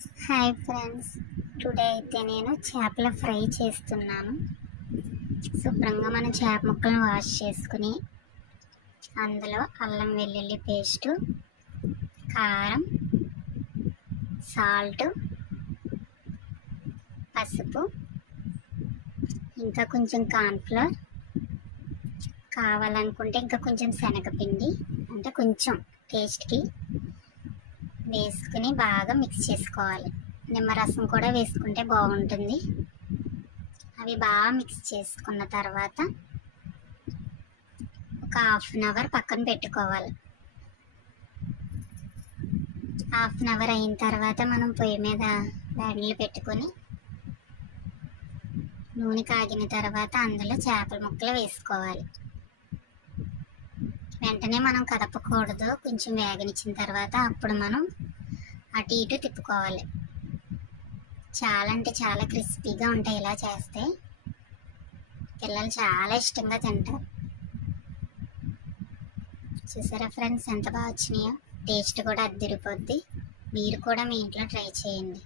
Hi friends, today అయితే నేను చేపల ఫ్రై చేస్తున్నాను. శుభ్రంగా మన చేప ముక్కలను వాష్ చేసుకుని అందులో అల్లం వెల్లుల్లి పేస్టు, కారం, సాల్ట్, పసుపు, ఇంకా కొంచెం కార్న్ఫ్లవర్, కావాలనుకుంటే ఇంకా కొంచెం శనగపిండి అంటే కొంచెం టేస్ట్కి వేసుకుని బాగా మిక్స్ చేసుకోవాలి. నిమ్మరసం కూడా వేసుకుంటే బాగుంటుంది. అవి బాగా మిక్స్ చేసుకున్న తర్వాత ఒక హాఫ్ అన్ అవర్ పక్కన పెట్టుకోవాలి. హాఫ్ అన్ అవర్ అయిన తర్వాత మనం పొయ్యి మీద వేడినీళ్ళు పెట్టుకొని నూనె కాగిన తర్వాత అందులో చేపల ముక్కలు వేసుకోవాలి. వెంటనే మనం కదపకూడదు. కొంచెం వేగనిచ్చిన తర్వాత అప్పుడు మనం అటు ఇటు తిప్పుకోవాలి. చాలా అంటే చాలా క్రిస్పీగా ఉంటాయి. ఇలా చేస్తే పిల్లలు చాలా ఇష్టంగా తింటారు. చూసారా ఫ్రెండ్స్, ఎంత బాగా వచ్చినాయో. టేస్ట్ కూడా అద్దిరిపోద్ది. మీరు కూడా మీ ఇంట్లో ట్రై చేయండి.